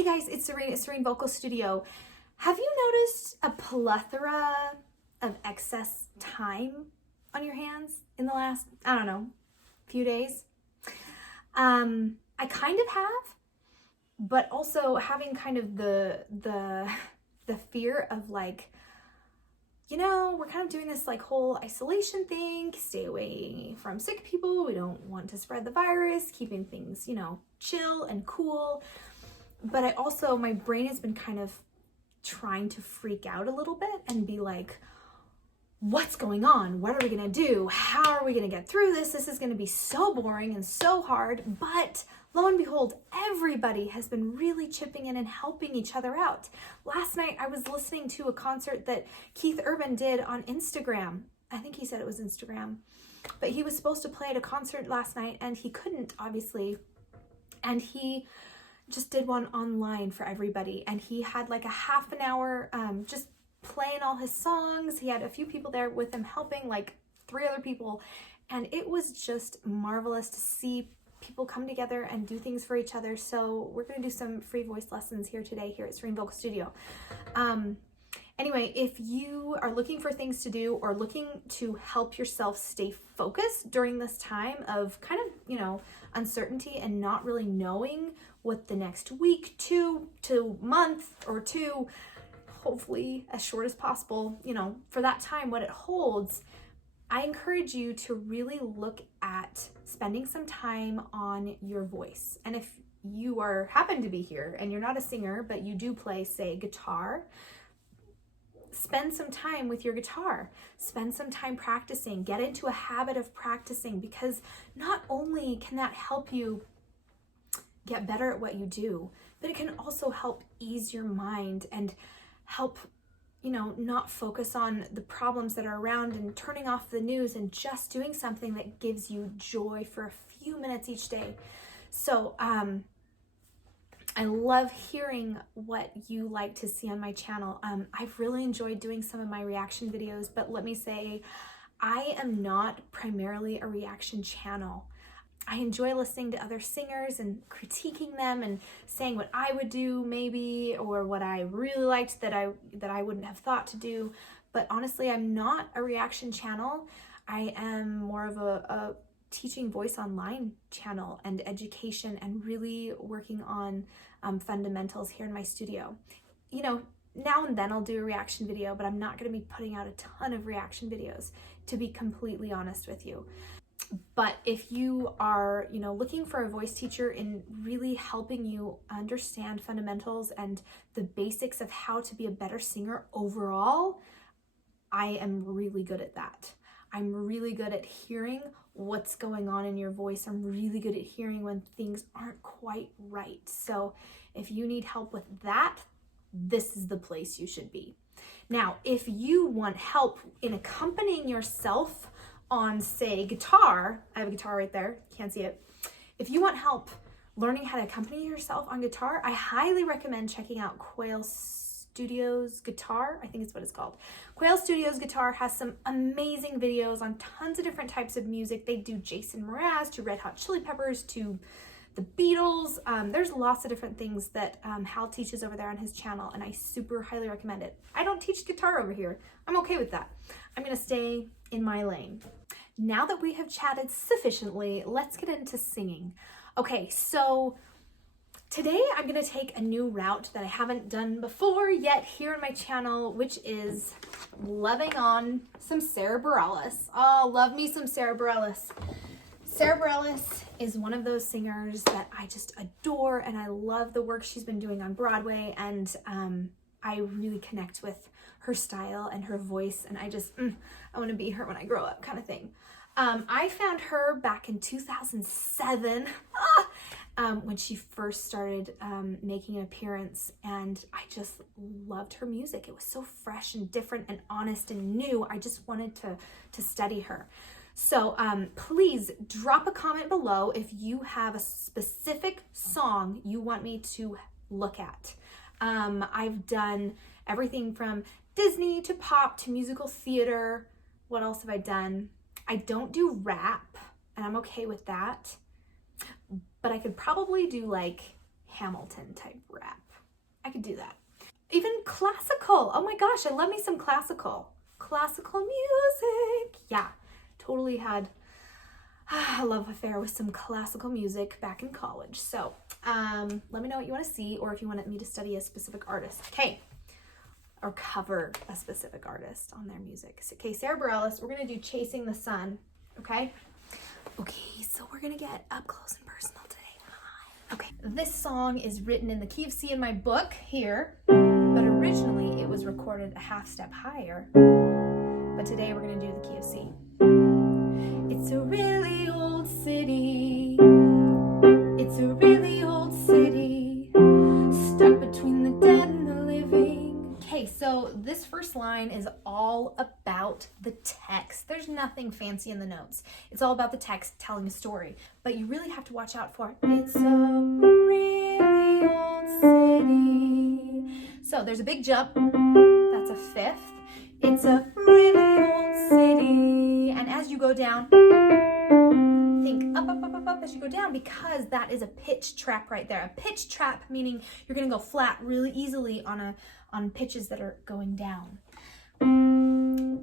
Hey guys, it's Serene Vocal Studio. Have you noticed a plethora of excess time on your hands in the last, I don't know, few days? I kind of have, but also having kind of the fear of like, you know, we're kind of doing this like whole isolation thing, stay away from sick people. We don't want to spread the virus, keeping things, you know, chill and cool. But I also, my brain has been kind of trying to freak out a little bit and be like, what's going on? What are we going to do? How are we going to get through this? This is going to be so boring and so hard. But lo and behold, everybody has been really chipping in and helping each other out. Last night, I was listening to a concert that Keith Urban did on Instagram. I think he said it was Instagram. But he was supposed to play at a concert last night and he couldn't, obviously. And he just did one online for everybody. And he had like a half an hour just playing all his songs. He had a few people there with him helping, like 3 other people. And it was just marvelous to see people come together and do things for each other. So we're going to do some free voice lessons here today here at Serene Vocal Studio. Anyway, if you are looking for things to do or looking to help yourself stay focused during this time of kind of, you know, uncertainty and not really knowing what the next week, 2 to month or 2, hopefully as short as possible, you know, for that time, what it holds, I encourage you to really look at spending some time on your voice. And if you happen to be here and you're not a singer, but you do play, say, guitar, spend some time with your guitar. Spend some time practicing. Get into a habit of practicing, because not only can that help you get better at what you do, but it can also help ease your mind and help, you know, not focus on the problems that are around and turning off the news and just doing something that gives you joy for a few minutes each day. So, I love hearing what you like to see on my channel. I've really enjoyed doing some of my reaction videos, but let me say, I am not primarily a reaction channel. I enjoy listening to other singers and critiquing them and saying what I would do maybe, or what I really liked that I wouldn't have thought to do. But honestly, I'm not a reaction channel. I am more of a teaching voice online channel and education, and really working on fundamentals here in my studio. You know, now and then I'll do a reaction video, but I'm not going to be putting out a ton of reaction videos, to be completely honest with you. But if you are, you know, looking for a voice teacher in really helping you understand fundamentals and the basics of how to be a better singer overall, I am really good at that. I'm really good at hearing what's going on in your voice. I'm really good at hearing when things aren't quite right. So if you need help with that, this is the place you should be. Now, if you want help in accompanying yourself on, say, guitar, I have a guitar right there, can't see it. If you want help learning how to accompany yourself on guitar, I highly recommend checking out Quail Studios Guitar, I think it's what it's called. Quail Studios Guitar has some amazing videos on tons of different types of music. They do Jason Mraz to Red Hot Chili Peppers to the Beatles. There's lots of different things that Hal teaches over there on his channel, and I super highly recommend it. I don't teach guitar over here. I'm okay with that. I'm gonna stay in my lane. Now that we have chatted sufficiently, let's get into singing. Okay, so today I'm gonna take a new route that I haven't done before yet here on my channel, which is loving on some Sara Bareilles. Oh, love me some Sara Bareilles. Sara Bareilles is one of those singers that I just adore, and I love the work she's been doing on Broadway, and I really connect with her style and her voice, and I just, I want to be her when I grow up kind of thing. I found her back in 2007 when she first started making an appearance, and I just loved her music. It was so fresh and different and honest and new. I just wanted to study her. So please drop a comment below if you have a specific song you want me to look at. I've done everything from Disney to pop to musical theater. What else have I done? I don't do rap, and I'm okay with that. But I could probably do like Hamilton type rap. I could do that. Even classical. Oh my gosh, I love me some classical. Classical music. Yeah, totally had a love affair with some classical music back in college. So let me know what you want to see, or if you wanted me to study a specific artist. Okay. Or cover a specific artist on their music. Okay, Sara Bareilles, we're going to do Chasing the Sun. Okay? Okay, so we're going to get up close and personal today. Okay, this song is written in the key of C in my book here, but originally it was recorded a half step higher. But today we're going to do the key of C. It's a really old city. It's a really old city, stuck between the dead and the living. Okay, so this first line is all about the text. There's nothing fancy in the notes. It's all about the text telling a story. But you really have to watch out for it. It's a really old city. So there's a big jump. That's a fifth. It's a really old city. And as you go down, think up, up, up, up, up as you go down, because that is a pitch trap right there. A pitch trap meaning you're going to go flat really easily on pitches that are going down.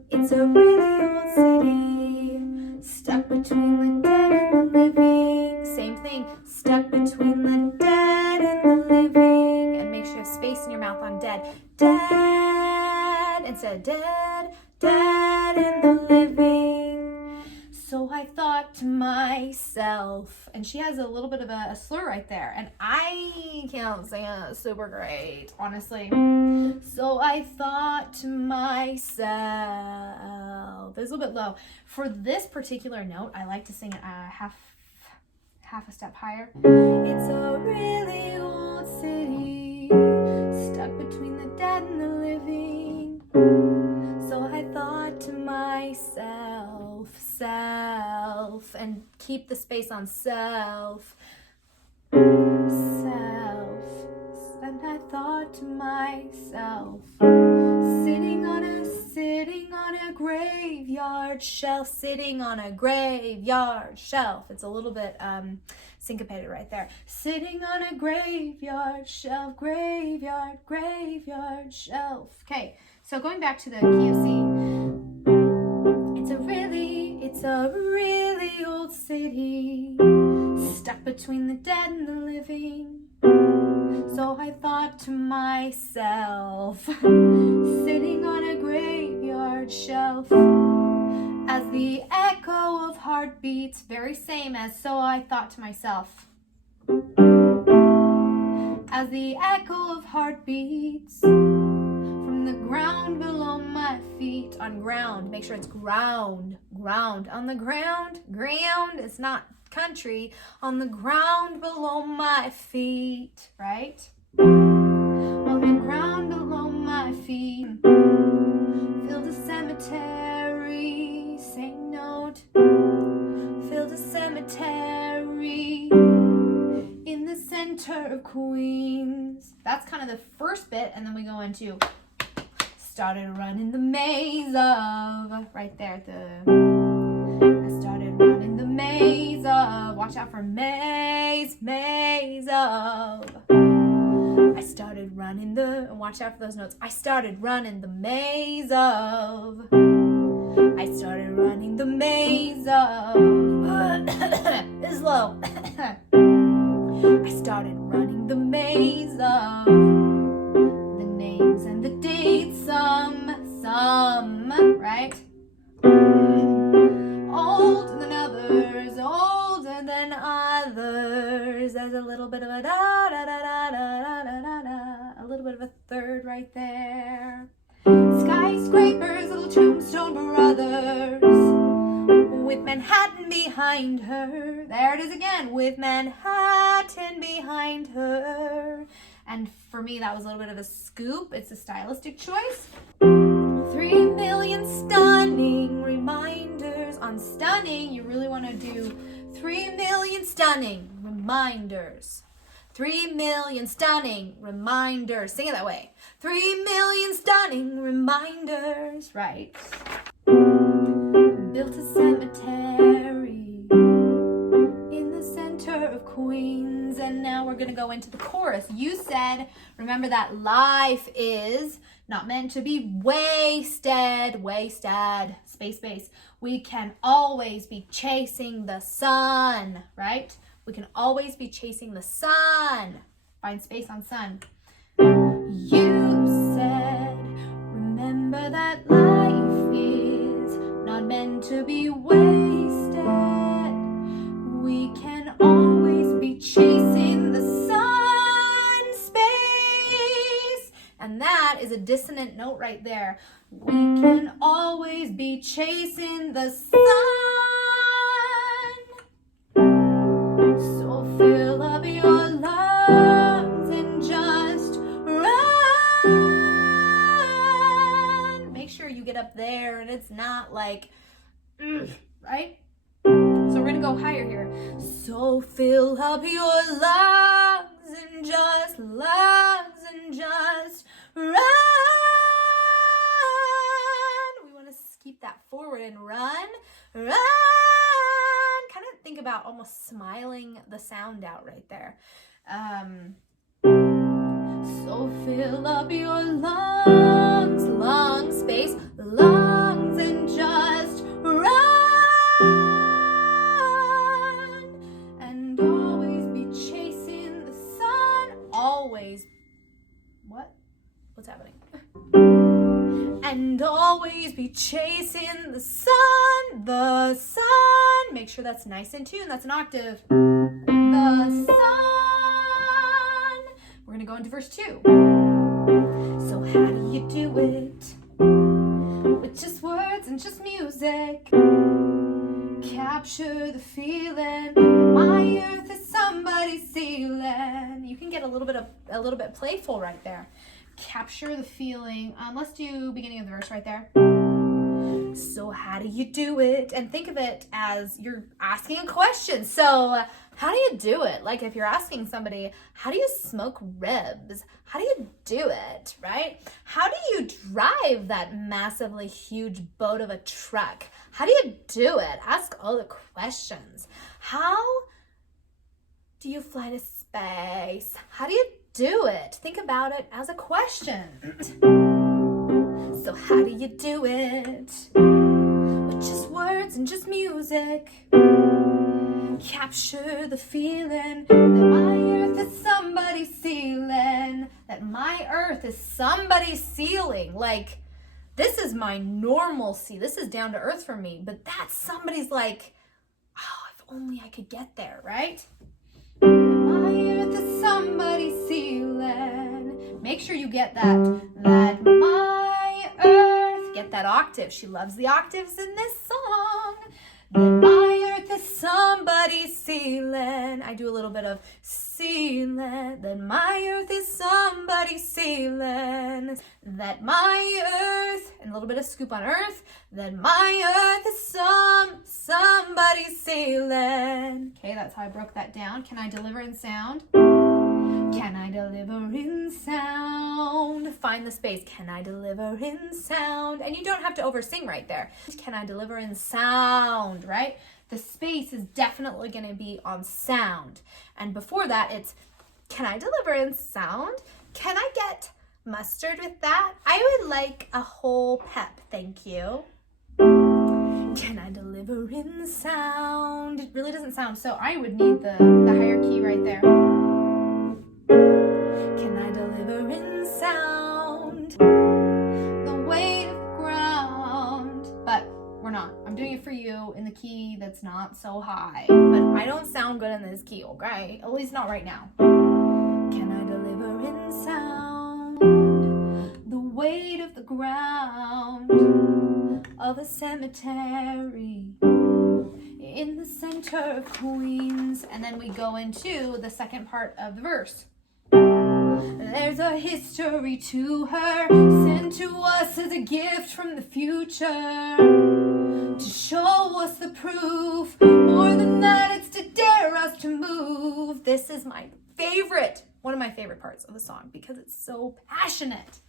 It's a really old city, stuck between the dead and the living. Same thing, stuck between the dead and the living. And make sure you have space in your mouth on dead. Dead instead of dead, dead and the living. So I thought to myself, and she has a little bit of a slur right there, and I can't sing it super great, honestly. So I thought to myself, it's a little bit low. For this particular note, I like to sing it half a step higher. It's a really old city, stuck between the dead and the living. So I thought to myself, self, and keep the space on self, self. And I thought to myself, sitting on a graveyard shelf, sitting on a graveyard shelf. It's a little bit syncopated right there. Sitting on a graveyard shelf, graveyard shelf. Okay, so going back to the key of C. It's a really old city, stuck between the dead and the living. So I thought to myself, sitting on a graveyard shelf, as the echo of heartbeats, very same as so I thought to myself. As the echo of heartbeats from the ground below my feet, on ground, make sure it's ground, on the ground, it's not country, on the ground below my feet, right? On the ground below my feet, filled a cemetery, same note, filled a cemetery in the center of Queens. That's kind of the first bit, and then we go into started running the maze of, right there at I started running the maze of, watch out for maze of. I started running watch out for those notes. I started running the maze of. I started running the maze of. This is low. I started running the maze of. The names and the dates, some, right? Older than others, older than others. There's a little bit of a da da da da da da da da, a little bit of a third right there. Skyscrapers, little tombstone brothers, with Manhattan behind her. There it is again, with Manhattan behind her. And for me, that was a little bit of a scoop. It's a stylistic choice. 3 million stunning reminders. On stunning, you really want to do 3 million stunning reminders. 3 million stunning reminders. Sing it that way. 3 million stunning reminders. Right. Built a cemetery in the center of Queens, and now we're going to go into the chorus. You said, remember that life is not meant to be wasted, space. We can always be chasing the sun, right? We can always be chasing the sun. Find space on sun. You said, remember that life is not meant to be wasted. We can always be chasing the sun, space. And that is a dissonant note right there. We can always be chasing the sun. So fill up your lungs and just run. Make sure you get up there and it's not like, right? So we're gonna go higher here. So fill up your lungs and just run. We want to keep that forward and run. Kind of think about almost smiling the sound out right there. So fill up your lungs, space, lungs, and just run. And always be chasing the sun. Always. What's happening? And always be chasing the sun. Make sure that's nice and tuned. That's an octave. The sun. We're going to go into verse 2. So how do you do it? With just words and just music. Capture the feeling that my earth is somebody's ceiling. You can get a little bit playful right there. Capture the feeling. Let's do beginning of the verse right there. So how do you do it? And think of it as you're asking a question. So how do you do it? Like if you're asking somebody, how do you smoke ribs? How do you do it, right? How do you drive that massively huge boat of a truck? How do you do it? Ask all the questions. How do you fly to space? How do you do it? Think about it as a question. So how do you do it? With just words and just music. Capture the feeling that my earth is somebody's ceiling. That my earth is somebody's ceiling. Like, this is my normalcy. This is down to earth for me. But that's somebody's like, oh, if only I could get there, right? My earth is somebody's ceiling. Make sure you get that my earth. Get that octave. She loves the octaves in this song. That my earth is somebody's ceiling. I do a little bit of ceiling. That my earth is somebody's ceiling. That my earth, and a little bit of scoop on earth. That my earth is somebody's ceiling. Okay, that's how I broke that down. Can I deliver in sound? Can I deliver in sound? Find the space. Can I deliver in sound? And you don't have to oversing right there. Can I deliver in sound, right? The space is definitely going to be on sound. And before that, it's, can I deliver in sound? Can I get mustard with that? I would like a whole pep, thank you. Can I deliver in sound? It really doesn't sound, so I would need the higher key right there. Can I deliver in sound? The weight of the ground. But we're not. I'm doing it for you in the key that's not so high. But I don't sound good in this key, okay? At least not right now. Can I deliver in sound? The weight of the ground of a cemetery in the center of Queens. And then we go into the second part of the verse. There's a history to her, sent to us as a gift from the future, to show us the proof, more than that it's to dare us to move. This is my favorite, one of my favorite parts of the song because it's so passionate.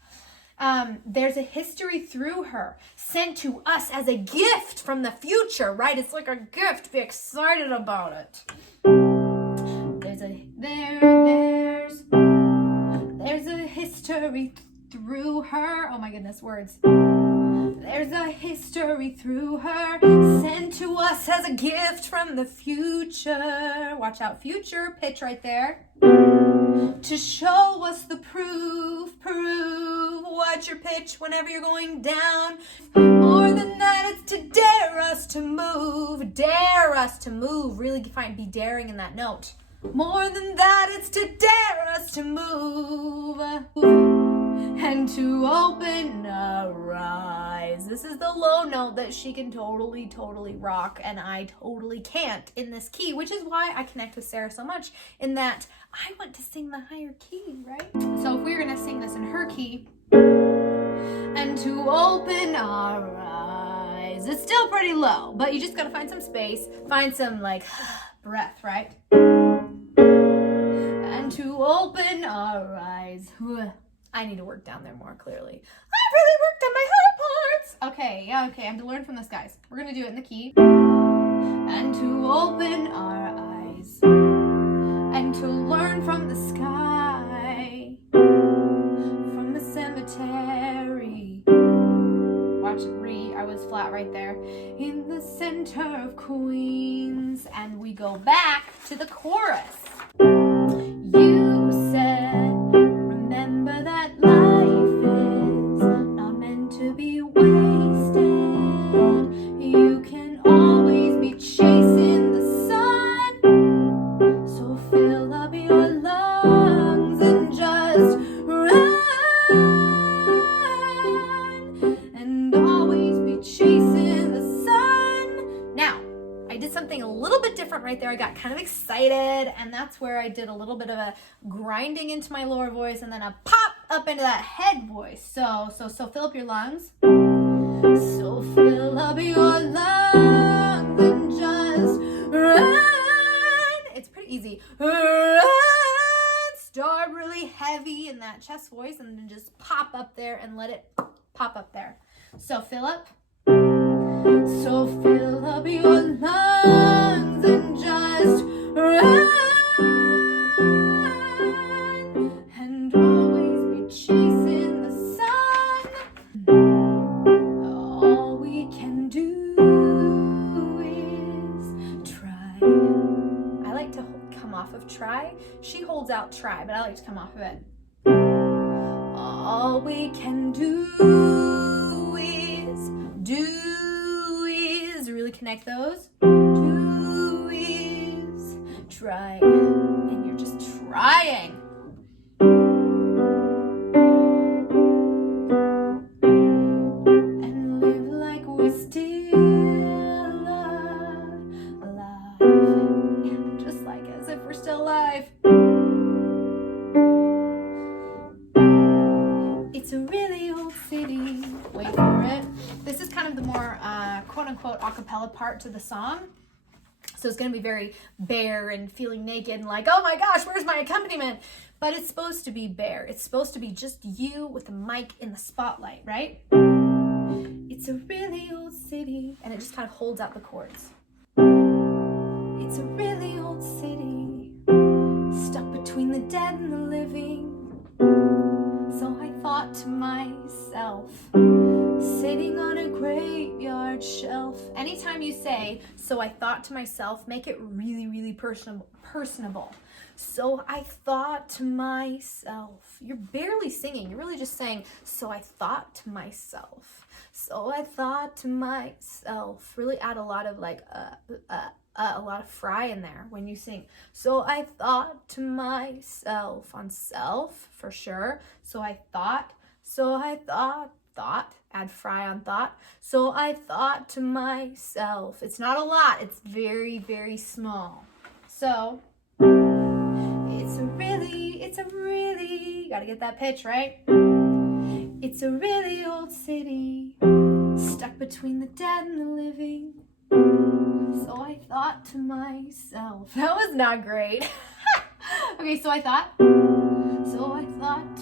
There's a history through her, sent to us as a gift from the future, right? It's like a gift, be excited about it. There's a history through her. Oh my goodness, words. There's a history through her, sent to us as a gift from the future. Watch out, future, pitch right there. To show us the proof. Watch your pitch whenever you're going down. More than that, it's to dare us to move. Dare us to move. Really be daring in that note. More than that, it's to dare us to move. And to open our eyes. This is the low note that she can totally rock, and I totally can't in this key, which is why I connect with Sara so much, in that I want to sing the higher key, right? So if we're gonna sing this in her key, and to open our eyes, it's still pretty low, but you just gotta find some space, find some like breath, right? And to open our eyes. I need to work down there more clearly. I've really worked on my high parts. Okay, I have to learn from this, guys. We're gonna do it in the key. And to open our eyes, and to learn from the sky, from the cemetery. Watch it I was flat right there. In the center of Queens. And we go back to the chorus. You said, remember that life is not meant to be wasted. You can always be chasing the sun. So fill up your lungs and just run. And always be chasing the sun. Now, I did something a little bit different right there. I got kind of excited, and that's where I did a little bit of a grinding into my lower voice and then a pop up into that head voice. So fill up your lungs. So fill up your lungs and just run. It's pretty easy. Run. Start really heavy in that chest voice and then just pop up there and let it pop up there. So fill up. So fill up your lungs and just run. And always be chasing the sun. All we can do is try. I like to come off of try. She holds out try, but I like to come off of it. All we can do is really connect those. Do is try. And you're just trying. And live like we're still alive. Yeah, just like as if we're still alive. It's a really old city. Wait for it. This is kind of the more quote-unquote a cappella part to the song. So it's going to be very bare and feeling naked and like, oh my gosh, where's my accompaniment? But it's supposed to be bare. It's supposed to be just you with a mic in the spotlight, right? It's a really old city. And it just kind of holds out the chords. It's a really old city, stuck between the dead and the living. So I thought to myself, sitting on a graveyard shelf. Anytime you say, so I thought to myself, make it really personable. So I thought to myself. You're barely singing. You're really just saying, so I thought to myself. So I thought to myself. Really add a lot of like, a lot of fry in there when you sing. So I thought to myself, on self for sure. So I thought, add fry on thought. So I thought to myself. It's not a lot. It's very small. So it's a really, you gotta get that pitch, right? It's a really old city, stuck between the dead and the living. So I thought to myself. That was not great. Okay, so I thought to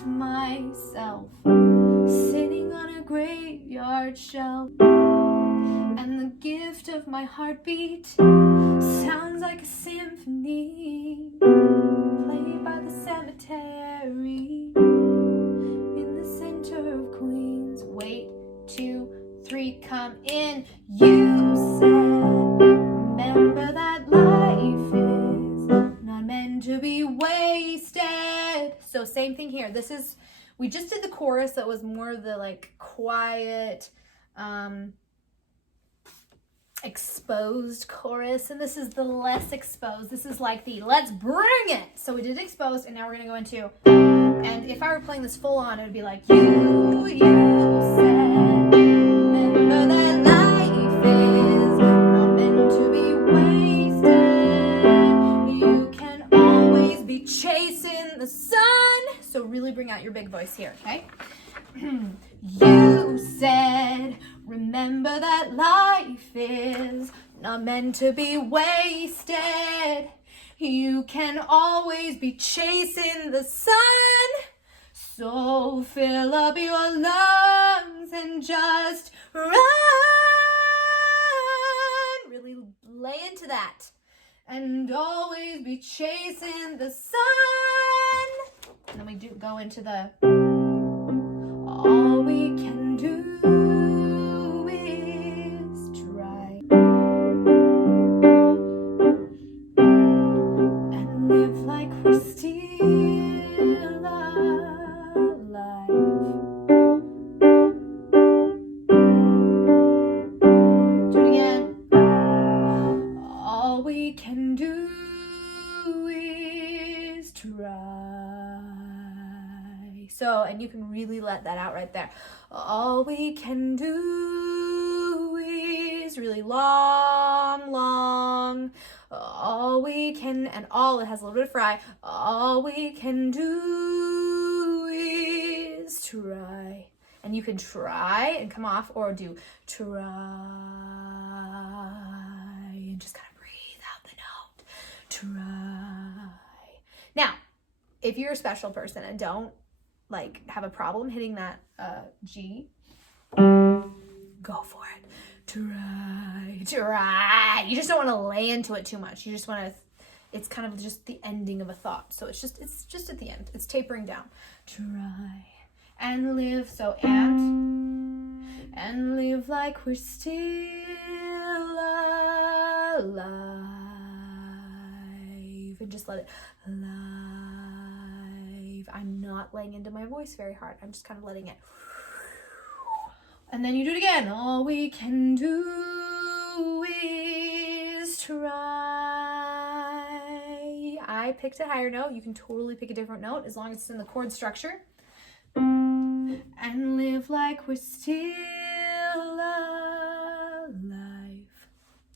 myself, sitting on a graveyard shelf, and the gift of my heartbeat. Sounds like a symphony played by the cemetery in the center of Queens. Wait, 2, 3, come in. You said, remember that life is not meant to be wasted. So same thing here. We just did the chorus that was more the like quiet, exposed chorus, and this is the less exposed. This is like the let's bring it. So we did exposed, and now we're gonna go into, and if I were playing this full on, it would be like you said, remember that life is not meant to be wasted. You can always be chasing the sun. So really bring out your big voice here, okay? You said, remember that life is not meant to be wasted. You can always be chasing the sun. So fill up your lungs and just run. Really lay into that. And always be chasing the sun. And then we do go into the all we can do is try and live like we're still alive. Do it again. All we can do is try. So, and you can really let that out right there. All we can do is really long. All we can, and all, it has a little bit of fry. All we can do is try. And you can try and come off, or do try and just kind of breathe out the note. Try. Now, if you're a special person and don't like have a problem hitting that G, go for it. Try. You just don't want to lay into it too much. You just want to, it's kind of just the ending of a thought. So it's just at the end. It's tapering down. Try and live. So and live like we're still alive. And just let it alive. I'm not laying into my voice very hard. I'm just kind of letting it. And then you do it again. All we can do is try. I picked a higher note. You can totally pick a different note as long as it's in the chord structure. And live like we're still alive.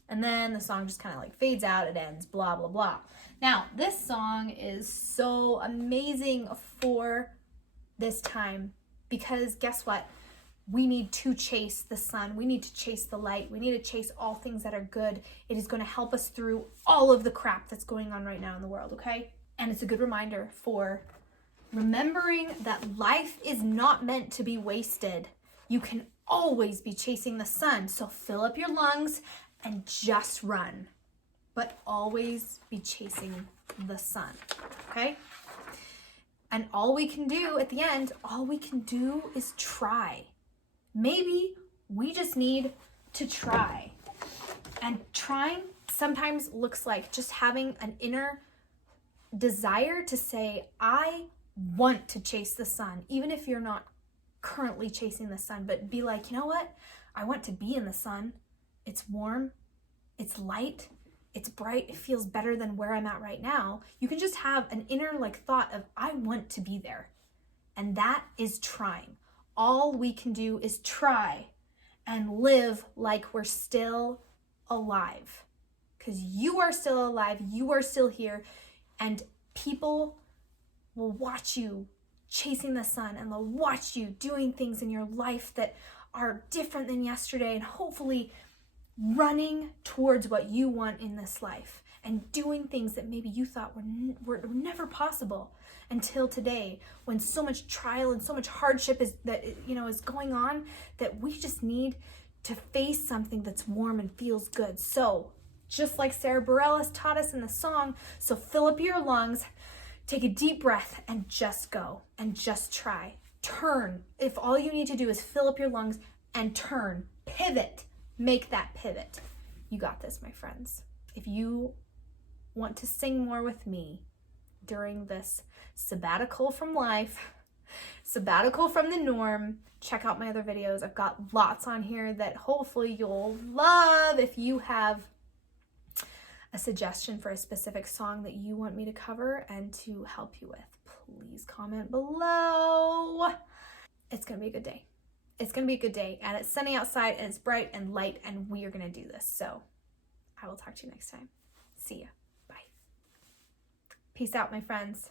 And then the song just kind of like fades out. It ends, blah, blah, blah. Now, this song is so amazing for this time because guess what? We need to chase the sun. We need to chase the light. We need to chase all things that are good. It is going to help us through all of the crap that's going on right now in the world, okay? And it's a good reminder for remembering that life is not meant to be wasted. You can always be chasing the sun. So fill up your lungs and just run. But always be chasing the sun, okay? And all we can do at the end, all we can do is try. Maybe we just need to try. And trying sometimes looks like just having an inner desire to say, I want to chase the sun, even if you're not currently chasing the sun, but be like, you know what? I want to be in the sun. It's warm, it's light, it's bright, it feels better than where I'm at right now. You can just have an inner like thought of, I want to be there. And that is trying. All we can do is try and live like we're still alive. Because you are still alive, you are still here, and people will watch you chasing the sun, and they'll watch you doing things in your life that are different than yesterday, and hopefully running towards what you want in this life and doing things that maybe you thought were never possible until today, when so much trial and so much hardship is going on, that we just need to face something that's warm and feels good. So just like Sara Bareilles taught us in the song, so fill up your lungs, take a deep breath, and just go, and just try. Turn. If all you need to do is fill up your lungs and turn, pivot, make that pivot. You got this, my friends. If you want to sing more with me during this sabbatical from life, sabbatical from the norm, check out my other videos. I've got lots on here that hopefully you'll love. If you have a suggestion for a specific song that you want me to cover and to help you with, please comment below. It's gonna be a good day. It's gonna be a good day, and it's sunny outside and it's bright and light, and we are gonna do this. So I will talk to you next time. See ya. Bye. Peace out, my friends.